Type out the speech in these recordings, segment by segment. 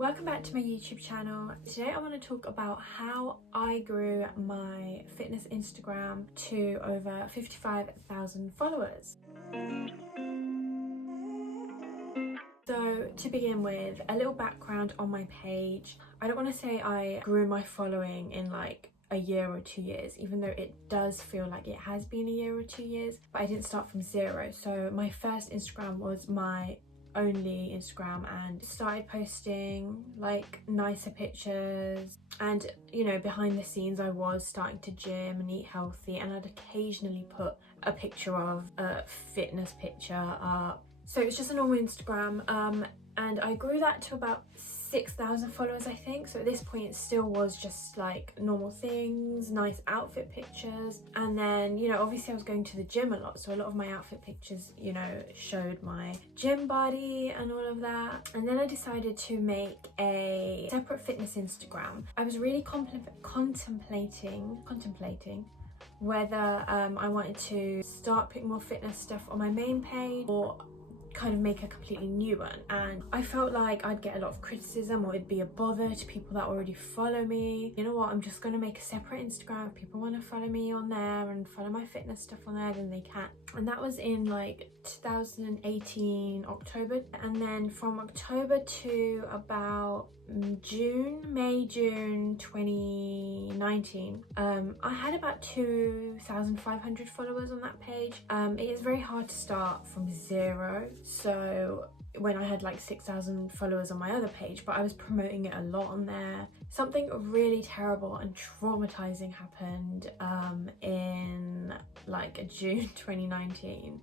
Welcome back to my YouTube channel. Today I want to talk about how I grew my fitness Instagram to over 55,000 followers. So to begin with, a little background on my page. I don't want to say I grew my following in like a year or 2 years, even though it does feel like it has been a year or 2 years, but I didn't start from zero. So my first Instagram was my only Instagram and started posting like nicer pictures, and you know, behind the scenes I was starting to gym and eat healthy, and I'd occasionally put a picture of a fitness picture up. So it's just a normal Instagram, and I grew that to about 6,000 followers, I think. So at this point it still was just like normal things, nice outfit pictures, and then, you know, obviously I was going to the gym a lot, so a lot of my outfit pictures, you know, showed my gym body and all of that. And then I decided to make a separate fitness Instagram. I was really contemplating whether I wanted to start putting more fitness stuff on my main page or kind of make a completely new one, and I felt like I'd get a lot of criticism or it'd be a bother to people that already follow me. You know what, I'm just gonna make a separate Instagram. If people want to follow me on there and follow my fitness stuff on there, then they can. And that was in like 2018 October, and then from October to about May, June 2019, I had about 2,500 followers on that page. It is very hard to start from zero, so when I had like 6,000 followers on my other page, but I was promoting it a lot on there. Something really terrible and traumatizing happened in like June 2019.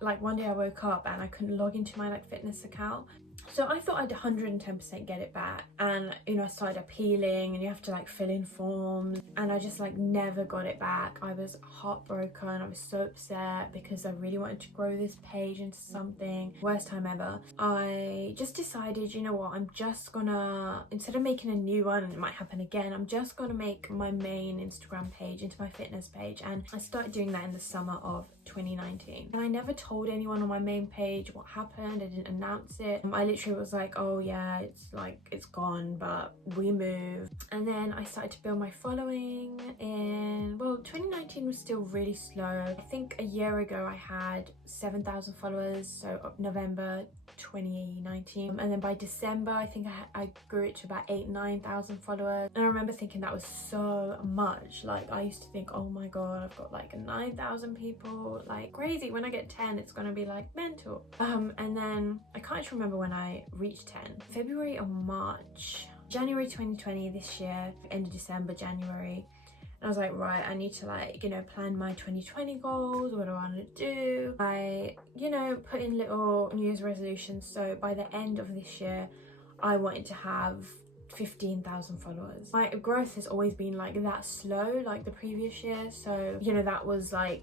Like one day I woke up and I couldn't log into my like fitness account. So I thought I'd 110% get it back, and you know, I started appealing and you have to like fill in forms, and I just like never got it back. I was heartbroken. I was so upset because I really wanted to grow this page into something. Worst time ever. I just decided, you know what, I'm just gonna, instead of making a new one, and it might happen again, I'm just gonna make my main Instagram page into my fitness page. And I started doing that in the summer of 2019, and I never told anyone on my main page what happened. I didn't announce it. I literally was like, oh yeah, it's like it's gone, but we moved. And then I started to build my following in, well, 2019 was still really slow. I think a year ago I had 7,000 followers, so November 2019, and then by December I think I grew it to about 9,000 followers. And I remember thinking that was so much. Like I used to think, oh my god, I've got like 9,000 people, like crazy. When I get 10 it's gonna be like mental. And then I can't actually remember when I reached 10, February or March, January 2020 this year, end of December, January. And I was like, right, I need to like, you know, plan my 2020 goals. What do I want to do? I, you know, put in little New Year's resolutions. So by the end of this year, I wanted to have 15,000 followers. My growth has always been like that slow, like the previous year. So, you know, that was a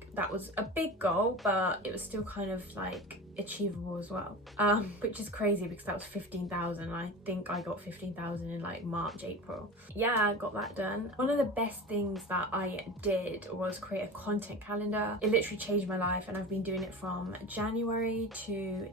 big goal, but it was still kind of like achievable as well, which is crazy because that was 15,000. I think I got 15,000 in like March, April. Yeah, I got that done. One of the best things that I did was create a content calendar. It literally changed my life, and I've been doing it from January to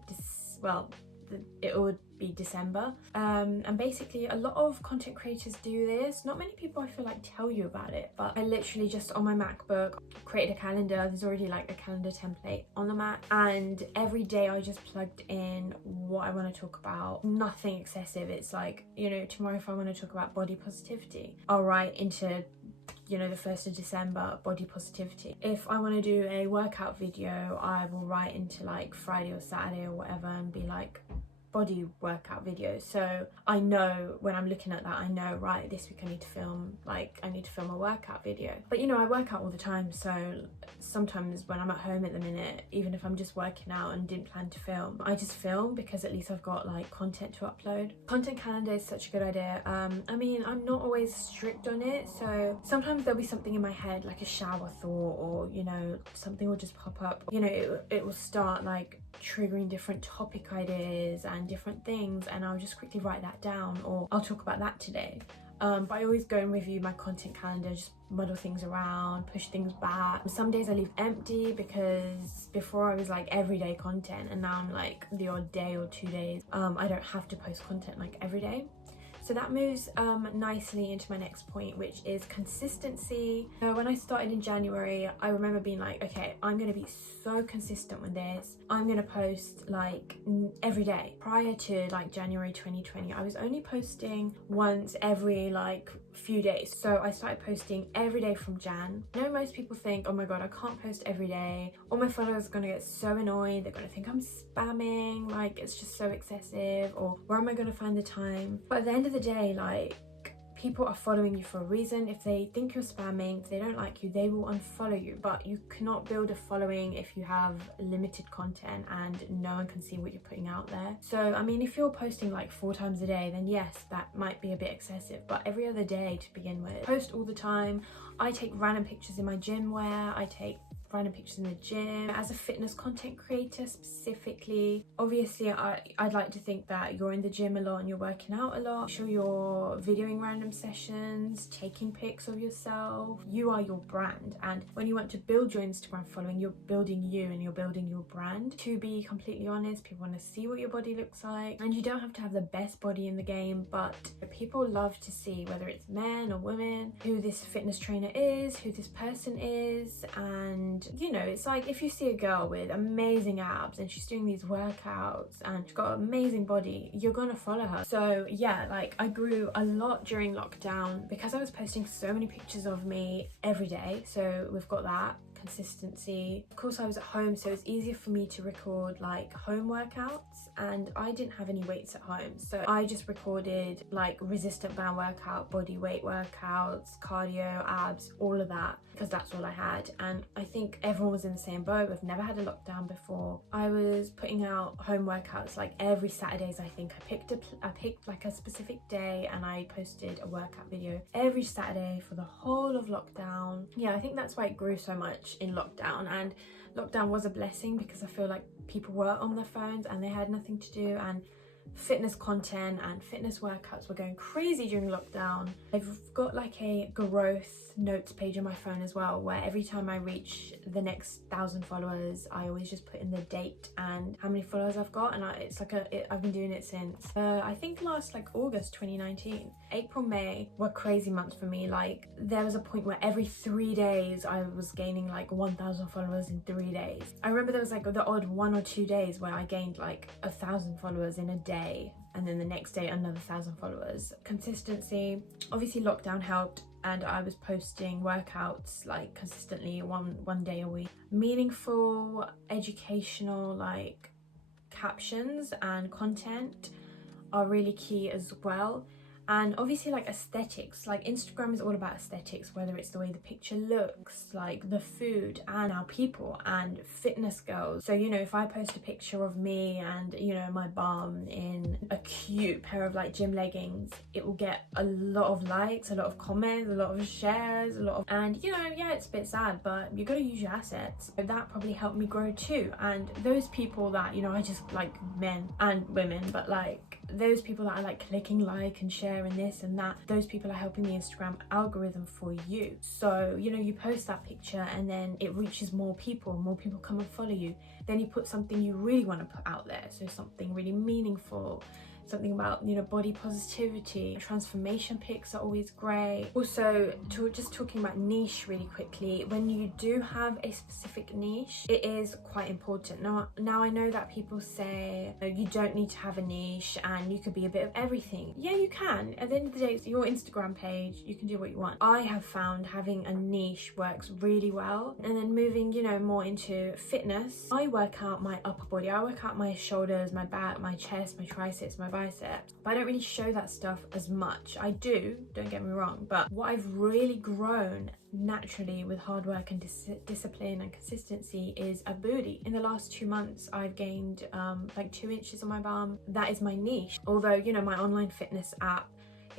it would be December, and basically a lot of content creators do this. Not many people, I feel like, tell you about it, but I literally just on my MacBook created a calendar. There's already like a calendar template on the Mac, and every day I just plugged in what I want to talk about. Nothing excessive. It's like, you know, tomorrow if I want to talk about body positivity, I'll write into, you know, the 1st of December, body positivity. If I want to do a workout video, I will write into like Friday or Saturday or whatever and be like body workout videos. So I know when I'm looking at that, I know, right, this week I need to film a workout video. But you know, I work out all the time, so sometimes when I'm at home at the minute, even if I'm just working out and didn't plan to film, I just film because at least I've got like content to upload. Content calendar is such a good idea. I mean, I'm not always strict on it, so sometimes there'll be something in my head, like a shower thought, or you know, something will just pop up. You know, it will start like triggering different topic ideas and different things, and I'll just quickly write that down, or I'll talk about that today. but I always go and review my content calendar, just muddle things around, push things back. Some days I leave empty because before I was like everyday content, and now I'm like the odd day or 2 days. I don't have to post content like every day. So that moves nicely into my next point, which is consistency. So when I started in January, I remember being like, okay, I'm going to be so consistent with this. I'm going to post like every day. Prior to like January 2020, I was only posting once every like few days. So I started posting every day from Jan. I know most people think, oh my god, I can't post every day. All my followers are going to get so annoyed. They're going to think I'm spamming, like it's just so excessive, or where am I going to find the time? But at the end of the day, like, people are following you for a reason. If they think you're spamming, if they don't like you, they will unfollow you. But you cannot build a following if you have limited content and no one can see what you're putting out there. So I mean, if you're posting like 4 times a day, then yes, that might be a bit excessive, but every other day to begin with. Post all the time. I take random pictures in my gym wear. I take random pictures in the gym. As a fitness content creator specifically, obviously I'd like to think that you're in the gym a lot and you're working out a lot. Make sure you're videoing random sessions, taking pics of yourself. You are your brand, and when you want to build your Instagram following, you're building you and you're building your brand. To be completely honest, people want to see what your body looks like, and you don't have to have the best body in the game, but people love to see, whether it's men or women, who this fitness trainer is, who this person is. And you know, it's like if you see a girl with amazing abs and she's doing these workouts and she's got an amazing body, you're gonna follow her. So yeah, like I grew a lot during lockdown because I was posting so many pictures of me every day. So we've got that consistency. Of course, I was at home, so it's easier for me to record like home workouts, and I didn't have any weights at home, so I just recorded like resistant band workout, body weight workouts, cardio, abs, all of that, because that's all I had. And I think everyone was in the same boat. We've never had a lockdown before. I was putting out home workouts like every Saturdays. I think I picked like a specific day and I posted a workout video every Saturday for the whole of lockdown. Yeah, I think that's why it grew so much in lockdown. And lockdown was a blessing because I feel like people were on their phones and they had nothing to do, and fitness content and fitness workouts were going crazy during lockdown. I've got like a growth notes page on my phone as well, where every time I reach the next 1,000 followers, I always just put in the date and how many followers I've got. And it's like I've been doing it since I think last like August 2019. April, May were crazy months for me. Like there was a point where every 3 days I was gaining like 1,000 followers in 3 days. I remember there was like the odd 1 or 2 days where I gained like 1,000 followers in a day, and then the next day another 1,000 followers. Consistency. Obviously lockdown helped, and I was posting workouts like consistently one day a week. Meaningful, educational like captions and content are really key as well. And obviously like aesthetics, like Instagram is all about aesthetics, whether it's the way the picture looks, like the food, and our people and fitness girls. So, you know, if I post a picture of me and, you know, my bum in a cute pair of like gym leggings, it will get a lot of likes, a lot of comments, a lot of shares, and you know, yeah, it's a bit sad, but you gotta use your assets. So that probably helped me grow too. And those people that, you know, I just like men and women, but like those people that are like clicking like and share and this and that, those people are helping the Instagram algorithm for you. So, you know, you post that picture and then it reaches more people come and follow you. Then you put something you really want to put out there, so something really meaningful, something about, you know, body positivity. Transformation pics are always great. Also, just talking about niche really quickly, when you do have a specific niche, it is quite important. Now I know that people say you don't need to have a niche and you could be a bit of everything. Yeah, you can. At the end of the day, it's your Instagram page, you can do what you want. I have found having a niche works really well. And then moving, you know, more into fitness, I work out my upper body, I work out my shoulders, my back, my chest, my triceps, my biceps, but I don't really show that stuff as much. I do, don't get me wrong, but what I've really grown naturally with hard work and discipline and consistency is a booty. In the last 2 months I've gained like 2 inches on my bum. That is my niche. Although, you know, my online fitness app,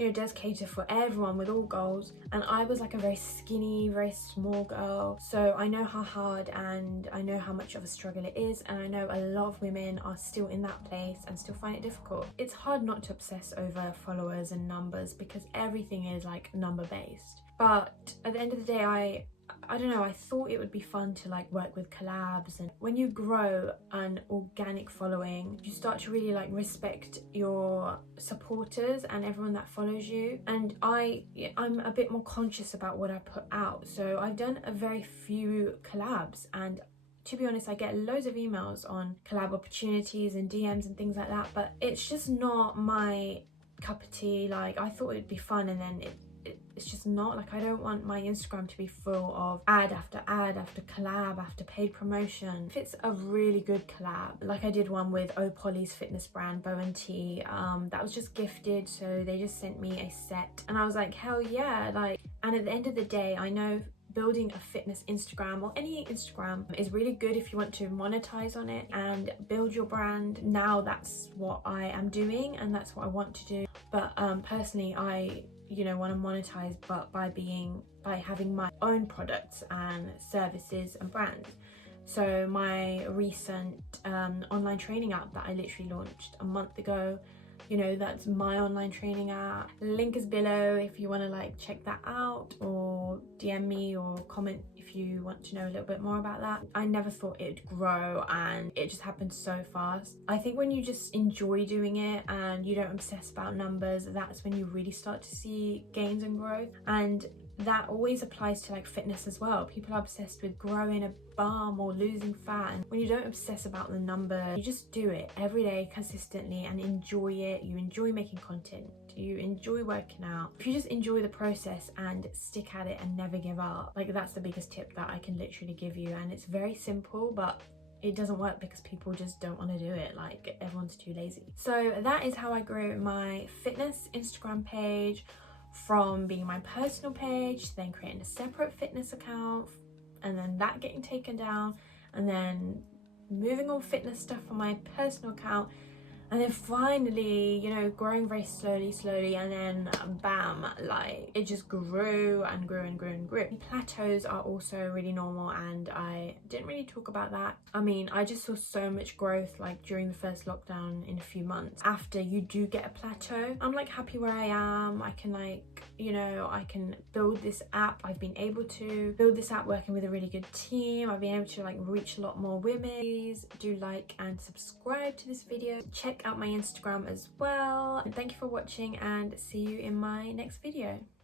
you know, does cater for everyone with all goals, and I was like a very skinny, very small girl, so I know how hard and I know how much of a struggle it is, and I know a lot of women are still in that place and still find it difficult. It's hard not to obsess over followers and numbers because everything is like number based, but at the end of the day, I don't know, I thought it would be fun to like work with collabs, and when you grow an organic following, you start to really like respect your supporters and everyone that follows you, and I'm a bit more conscious about what I put out. So I've done a very few collabs, and to be honest, I get loads of emails on collab opportunities and DMs and things like that, but it's just not my cup of tea. Like, I thought it'd be fun, and then it's just not. Like, I don't want my Instagram to be full of ad after collab after paid promotion. If it's a really good collab, like I did one with Polly's fitness brand Bowen Tea, that was just gifted, so they just sent me a set, and I was like, hell yeah. Like, and at the end of the day, I know building a fitness Instagram or any Instagram is really good if you want to monetize on it and build your brand. Now that's what I am doing, and that's what I want to do. But personally, I want to monetize, but by having my own products and services and brands. So my recent online training app that I literally launched a month ago, that's my online training app. Link is below if you want to like check that out, or DM me or comment if you want to know a little bit more about that. I never thought it'd grow, and it just happened so fast. I think when you just enjoy doing it and you don't obsess about numbers, that's when you really start to see gains and growth. And that always applies to like fitness as well. People are obsessed with growing a bum or losing fat, and when you don't obsess about the number, you just do it every day consistently and enjoy it. You enjoy making content, you enjoy working out. If you just enjoy the process and stick at it and never give up, like, that's the biggest tip that I can literally give you. And it's very simple, but it doesn't work because people just don't want to do it. Like, everyone's too lazy. So that is how I grew my fitness Instagram page, from being my personal page to then creating a separate fitness account, and then that getting taken down, and then moving all fitness stuff on my personal account, and then finally, growing very slowly, and then bam, like, it just grew and grew and grew and grew. Plateaus are also really normal, and I didn't really talk about that. I mean, I just saw so much growth like during the first lockdown in a few months. After you do get a plateau, I'm like happy where I am. I can I can build this app. I've been able to build this app working with a really good team. I've been able to like reach a lot more women. Please do like and subscribe to this video. Check out my Instagram as well. And thank you for watching, and see you in my next video.